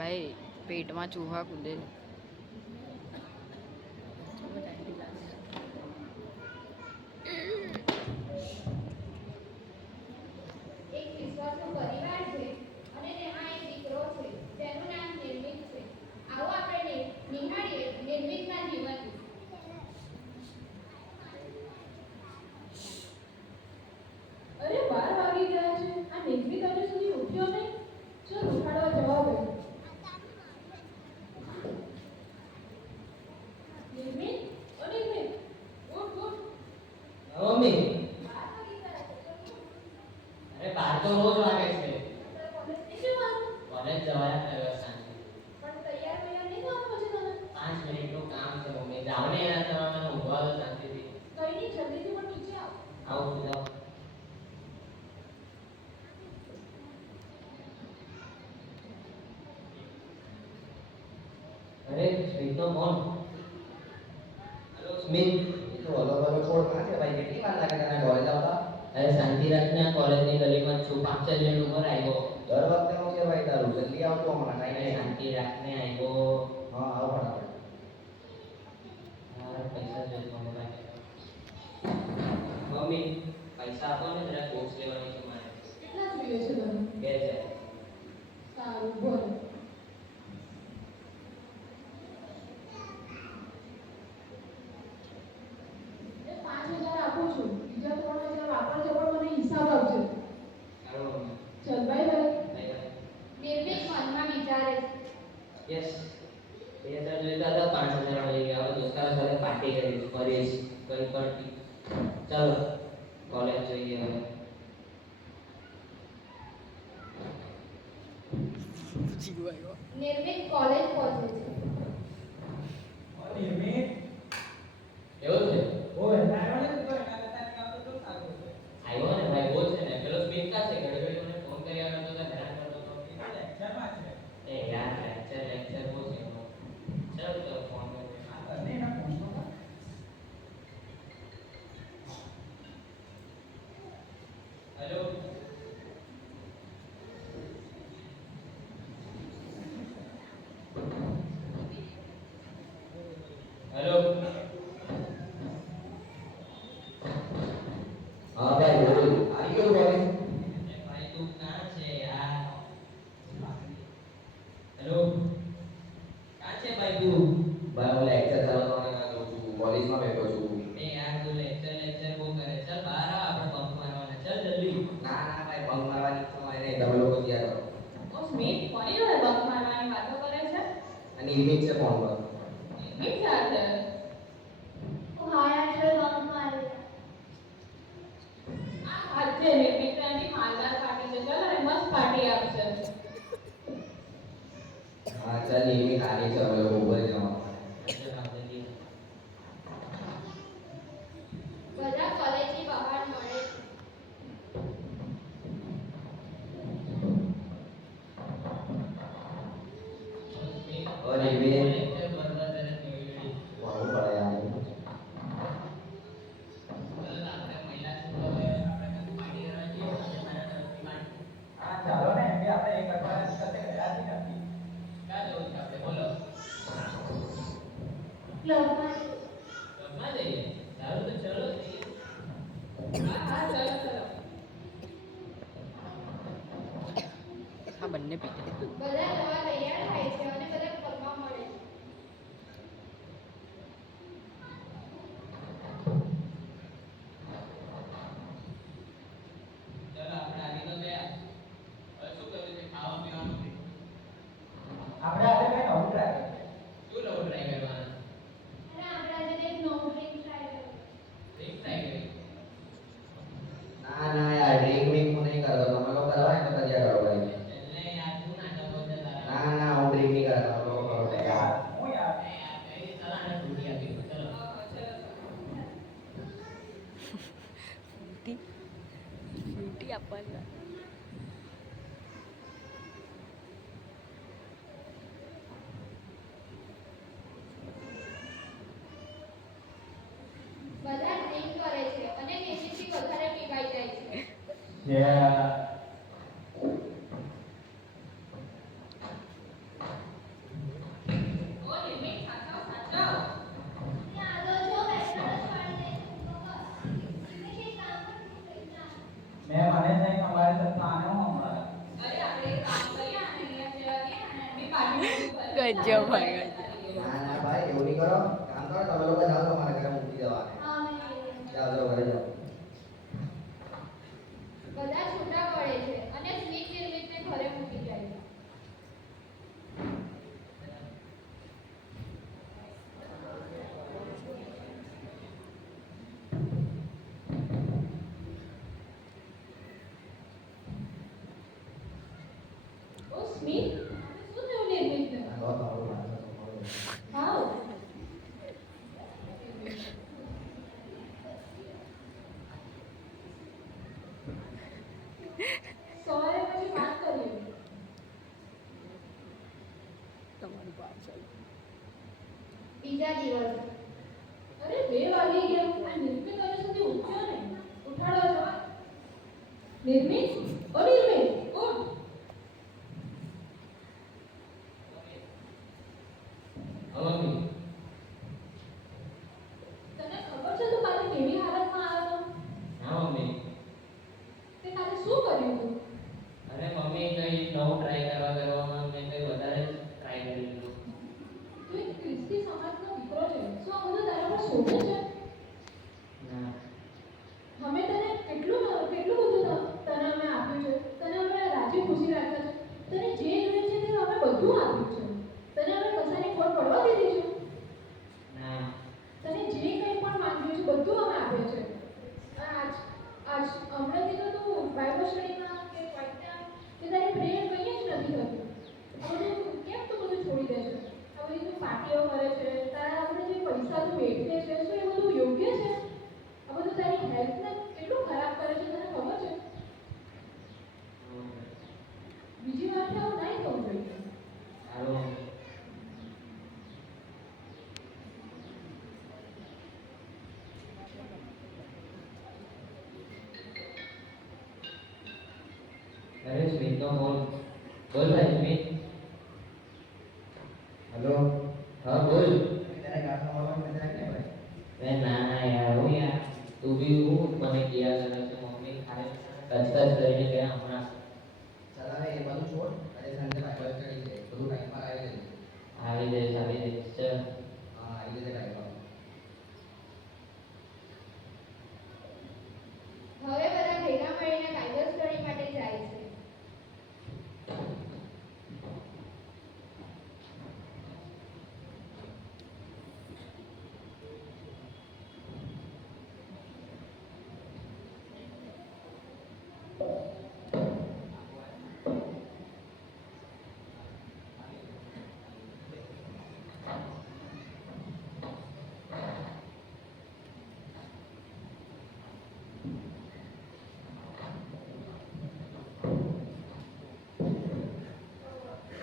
ભાઈ પેટમાં ચૂહા કૂદે. એક વિશ્વાસનો પરિવાર છે અને તેમાં એક દીકરો છે જેનું નામ નિર્મિત છે. આવો આપણે નિહાળીએ નિર્મિતના જીવન. અરે 12 વાગી ગયા છે. આ નિર્મિત હજુ સુધી ઉઠ્યો નહીં. ચલ ઉઠાડવા જવા દે. નિર્મિત, ઓ નિર્મિત, ઉઠ ઉઠ. મમ્મી 12 વાગી ગયા છે. અરે 12 તો રોજ વાગે છે. કોલેજ નહીં જવાનું? કોલેજ જવાયા કર્યો સાંજે. પણ તૈયાર નહીં થવાનું પછી તને. 5 મિનિટનું કામ છે મમ્મી. જાવ ને યાર, તમે મને ઊંઘવા દો શાંતિથી. કઈ નહીં, જલ્દીથી પણ નીચે આવ. આવું જાઓ. અરે સ્મિતનો ફોન. હેલો સ્મિત. એ તો અલગ છોડ કાં છે ભાઈ? કેટલી વાર લાગે તને કોલેજ આવતા? અરે શાંતિ રાખને, કોલેજની ગલીમાં જ છું. 5 મિનિટ ઉપર આવ્યો. દર વખતે હું છે ભાઈ તારું જલ્દી આવતો હમણાં અરે કાંઈ શાંતિ રાખને આવ્યો. હા આવો ફટાફટ. મારા પૈસા જોઈએ મમ્મી. મમ્મી પૈસા આપો ને, જરા કોર્સ લેવાની છે મારે. કેટલા જોઈએ છે તને? 2000. સારું બોલ. એ 5000 આપું છું. બીજા 3000 વાપરજો પણ મને હિસાબ આપજો. સારું મમ્મી. ચલ બાય બાય. Bye bye. નિર્મિત મનમાં વિચારે છે. યસ. 2000 જોઈતા હતા, 5000 મળી ગયા. હવે દોસ્તારો સાથે પાર્ટી કરીશ, ફરીશ, કઈ પાર્ટી. ચાલો કોલેજ જોઈએ હવે. નિર્મિત કોલેજ પહોંચે છે. નિર્મિત એવું છે? ઓ એના આવ્યો ને તો એના કરતા નહીં આવતો તો સારું છે. આવ્યો ને ભાઈ, બહુ છે ને. પેલો સ્મિત કા છે? ઘડી ઘડી મને ફોન કર્યા કરતો તો હેરાન કરતો હતો. એ તો લેક્ચરમાં છે. એ યાર લેક્ચર બહુ છે એનો. ચાલ તો ફોન કર. આ કરને એના ફોન તો કર. હેલો. હેલો. હા ભાઈ બોલ. આવી ગયો ભાઈ? એ ભાઈ તું ક્યાં છે યાર? હેલો. ક્યાં છે ભાઈ તું? ભાઈ હું લેક્ચર ચાલવાનો ગયો છું, કોલેજમાં બેઠો છું. એ યાર તું લેક્ચર બહુ કરે. ચાલ બહાર આવ, આપણે બંક મારવાના. ચાલ જલ્દી. ના ના ભાઈ બંક મારવાની ઈચ્છા હોય નહીં, તમે લોકો જ્યાં કરો. ઓ સ્મિત, કોની જોડે બંક મારવાની વાતો કરે છે? અને નિર્મિત છે ફોન પર. નિર્મિત સાથે. ઓ હા યાર ચલ બંક મારે. આ આજે નિર્મિત એની માલદાર પાર્ટી છે. ચાલ અને મસ્ત પાર્ટી આપશે. હા ચાલ નિર્મિત આવી છે, હવે લોકો ઉપર જવા. ચાલ આવ જલ્દી. બધા કોલેજની બહાર મળે છે. और ये भी- લેક્ચર બરોબર તને કેવી વાહ પડે યાર. ચાલ આપણે મહિલા સ્કૂલ હવે આપણે કંઈક પાર્ટી કરવા જઈએ. આજે મારા તરફથી પાર્ટી. હા ચાલો ને એમ બી આપણે એક અઠવાડિયા સાથે ગયા જ નથી. ક્યાં જવું છે આપણે? બોલો. ક્લબમાં ક્લબમાં જઈએ? સારું તો ચલો જઈએ. હા હા ચાલો ચાલો. આ બંને પીતે. બધા જવા તૈયાર થાય છે અને બધા ક્લબમાં મળે છે. ચાલો આપણે આવી તો ગયા. હવે શું કરવું છે? ખાવા પીવાનું છે. આપણે આજે કઈ નવું ટ્રાય કરીએ. શું નવું ટ્રાય કરવાના? અને આપણે આજે એક નવું ડ્રિંક ટ્રાય કરીએ. ડ્રિંક ટ્રાય કરી. ના ના યાર ડ્રિંક બ્રિંક હું નહીં કરતો, તમે લોકો કરવા હોય તો કર્યા કરો ભાઈ. એટલે યાર શું નાટકો છે તારા? ના ના હું ડ્રિંક નહીં કરતો, તમે લોકો કરો યાર યાર. હું યાર એ યાર કઈ ચાલ આને ફ્રૂટી આપી દો. ચલો. ફ્રૂટી આપવાની. બધા ડ્રિંક કરે છે અને નિર્મિતથી વધારે પીવાઈ જાય છે. Yeah. ગજબ ભાઈ ગજબ. ના ના ભાઈ એવું નહીં કરો. કામ કરો તમે લોકો જાઓ તમારા ઘરે મૂકી દેવાને. હા અમે જઈએ. જાઓ જાઓ ઘરે જાઓ. બધા છૂટા પડે છે અને સ્મિત નિર્મિતને ઘરે મૂકી જાય છે. ઓ સ્મિત, શું થયું નિર્મિતને? આ લો તમારું પાર્સલ તમારું. હાઉ? સવારે પછી વાત કરીએ. તમારું પાર્સલ. બીજા દિવસ અરે 2 વાગી ગયા. આ નિર્મિત હજુ સુધી ઉઠ્યો નહીં. ઉઠાડો જવા. નિર્મિત, ઓ નિર્મિત, ઉઠ. હા મમ્મી. તને ખબર છે તું કાલે કેવી હાલતમાં આવ્યો હતો? હા મમ્મી. તે કાલે શું કર્યું તું? અરે મમ્મી કંઈ નવું ટ્રાય કરવામાં મેં કંઈ વધારે જ ટ્રાય કરી લીધું. તું એક ખ્રિસ્તી સમાજનો દીકરો છે. શું આ બધું તારા પર શોભે છે? ના. અમે તને કેટલું બધું તને અમે આપ્યું છે. તને અમે રાજી ખુશી રાખ્યા છે. તને જે જોઈએ છે તે અમે બધું આપ્યું છે. તને અમે કશાની ખોટ પડવા દીધી છે? ના. તને જે કંઈ પણ માંગ્યું છે બધું અમે આપ્યું છે. આજ હમણાંથી તો તું બાઇબલ સ્ટડીમાં કે વાંચતા કે તારી પ્રેયર કંઈ જ નથી થતું. આ બધું કેમ તું બધું છોડી દે છે? આ બધી તું પાર્ટીઓ કરે છે, તારા આપણે જે પૈસા તું વેઠે છે, શું એ બધું યોગ્ય છે? આ બધું તારી હેલ્થને કેટલું ખરાબ કરે છે તને ખબર છે? બીજી વાર આવું નહીં થવું જોઈએ. સારું. અરે સ્મિતનો ફોન. બોલ ભાઈ સ્મિત. હેલો. હા બોલ. તને ગાળ સંભાળવાની મજા આવે કે ભાઈ? અરે ના ના યાર હું યાર તું બી હું મને કિયા કરે છે મમ્મી ખાલી ટચ કરીને ગયા હમણાં. ચાલ હવે એ બધું છોડ. આજે સાંજે બાઇબલ સ્ટડી છે. બધું ટાઈમ પર આવી જશે. આવી જઈશ ચાલ. હા આવી જશે ટાઈમ પર. હવે બધા ભેગા મળીને બાઇબલ સ્ટડી માટે જાય છે.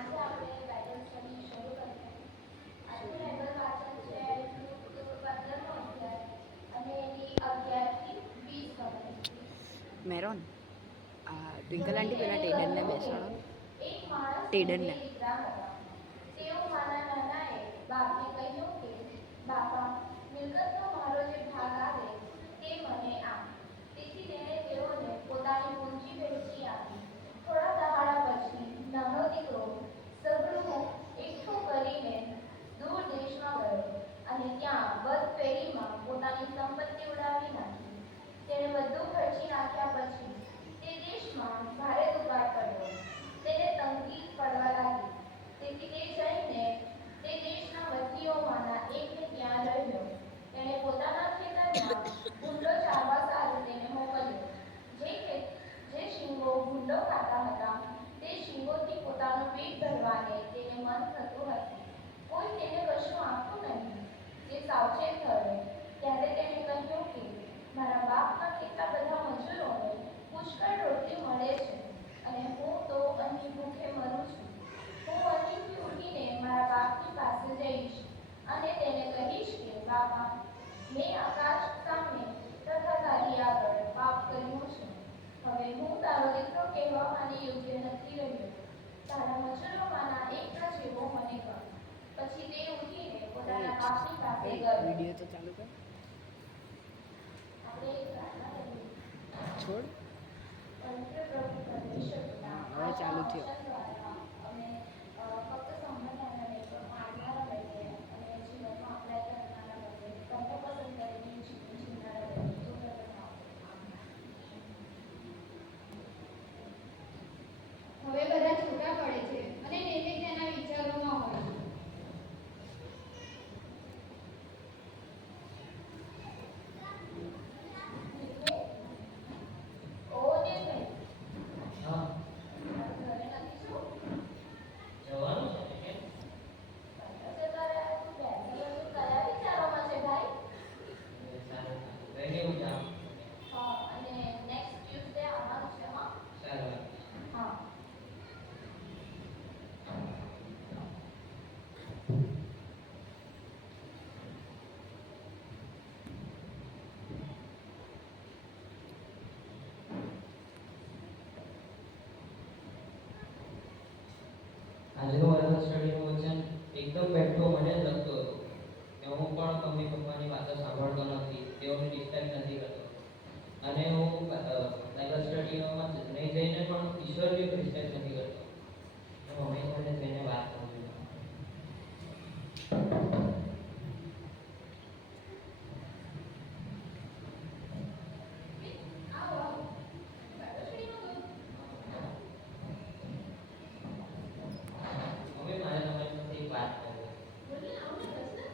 આજે આપણે બાઇબલ સ્ટડી શરૂ કરીએ. આજનું બાઇબલ વાંચન છે લુક 15નો અધ્યાય અને એની 11 થી 20 વખત. મેરોન આ ટ્વિંકલ આંટી પેલા ટેડનને બેસાડો. એક માણસ ટેડનને. બે દીકરા હતા. તેઓમાંના નાનાએ બાપને કહ્યું કે બાપા, મિલકતનો મારો જે ભાગ આવે તે મને આપ. તેથી તેણે તેઓને પોતાની પૂંજી વહેંચી આપી. થોડા દહાડા પછી નાનો દીકરો સઘળું એકઠું કરીને દૂર દેશમાં ગયો અને ત્યાં બદફેરીમાં પોતાની સંપત્તિ ઉડાવી નાખી. તેણે બધું ખર્ચી નાખ્યા પછી તે દેશમાં ભારે દુકાળ પડ્યો. તેને તંગી પડવા લાગી. તેથી તે જઈને તે દેશના વતનીઓમાંના એકને ત્યાં રહ્યો. તેણે પોતાના ખેતરમાં ભૂંડો ચારવા સારું તેને મોકલ્યો. જે શીંગો ભૂંડો ખાતા હતા તે શીંગોથી પોતાનું પેટ ભરવાને તેને મન થતું હતું. કોઈ તેને કશું આપતું નહીં. તે સાવચેત થયો ત્યારે તેણે કહ્યું કે મારા બાપના કેટલા બધા મજૂરોને પુષ્કળ રોટલી મળે છે અને હું તો અહીં ભૂખે મરું છું. હું અહીંથી ઉઠીને મારા બાપની પાસે જઈશ અને તેને કહીશ કે બાપા, મેં આકાશ સામે તથા તારી આગળ પાપ કર્યું છે. હવે હું તારો દીકરો કહેવાને યોગ્ય નથી રહ્યો. તારા મજૂરોમાંના એકના જેવો મને કર. પછી તે ઉઠીને પોતાના બાપની પાસે ગયો. વિડીયો તો ચાલુ કર. આપણે એક પ્રાર્થના કરીએ. છોડ. પવિત્ર પ્રભુ પરમેશ્વર પિતા, હવે ચાલુ થયો. આ વચન દ્વારા અમે ફક્ત સાંભળનારા નહીં, બાઇબલ સ્ટડીનું વચન એકદમ બેઠો મને જ લગતો હતો કે હું પણ મમ્મી પપ્પાની વાતો સાંભળતો નથી, તેઓને ડિસ્ટર્બ નથી કરતો. અને હું બાઇબલ સ્ટડીમાં નહીં જઈને પણ ઈશ્વરની ડિસ્ટર્બ નથી કરતો. મમ્મી સાથે જઈને વાત કરું છું. આવો આવો બાઇબલ સ્ટડીમાં મમ્મી મારે તમારી સાથે એક વાત કરવી છે. બોલને આવો ને બસ ને.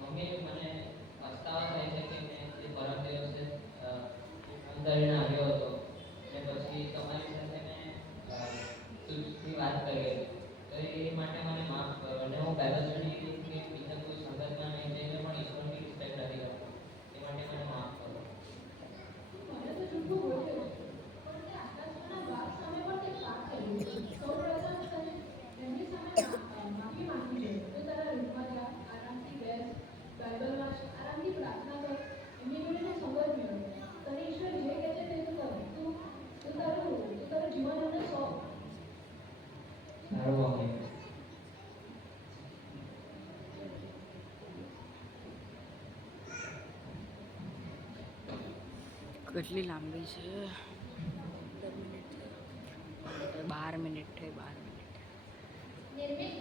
મમ્મી મને પસ્તાવો થાય છે કે મેં જે પરમ દિવસે અંતરીને આવ્યો હતો અને પછી તમારી સાથે મેં સુખથી વાત કરી હતી. તો એ માટે મને માફ કરો. અને હું બાઇબલ સ્ટડી કે બીજા કોઈ સંગતમાં નહીં જઈને પણ ઈશ્વરની રિસ્પેક્ટ નથી કરતો. એ માટે મને માફ કરો. મને તો જૂઠું બોલ્યો છે પણ તે આકાશના વાઘ સામે પણ તે પાપ કર્યું. સૌપ્રથમ તને એમની સામે માફી માંગવી જોઈએ. તો તારા રૂમમાં જા, આરામથી બેસ, બાઇબલ વાંચ, આરામથી પ્રાર્થના કર, એમની જોડેનો સંગત મેળવ. તને ઈશ્વર જે કહે છે તે તું કર. તું તારું જીવન એમને સોંપ. સારું મમ્મી. કેટલી લાંબી છે? 12 મિનિટ થઈ. 12 મિનિટ. નિર્મિત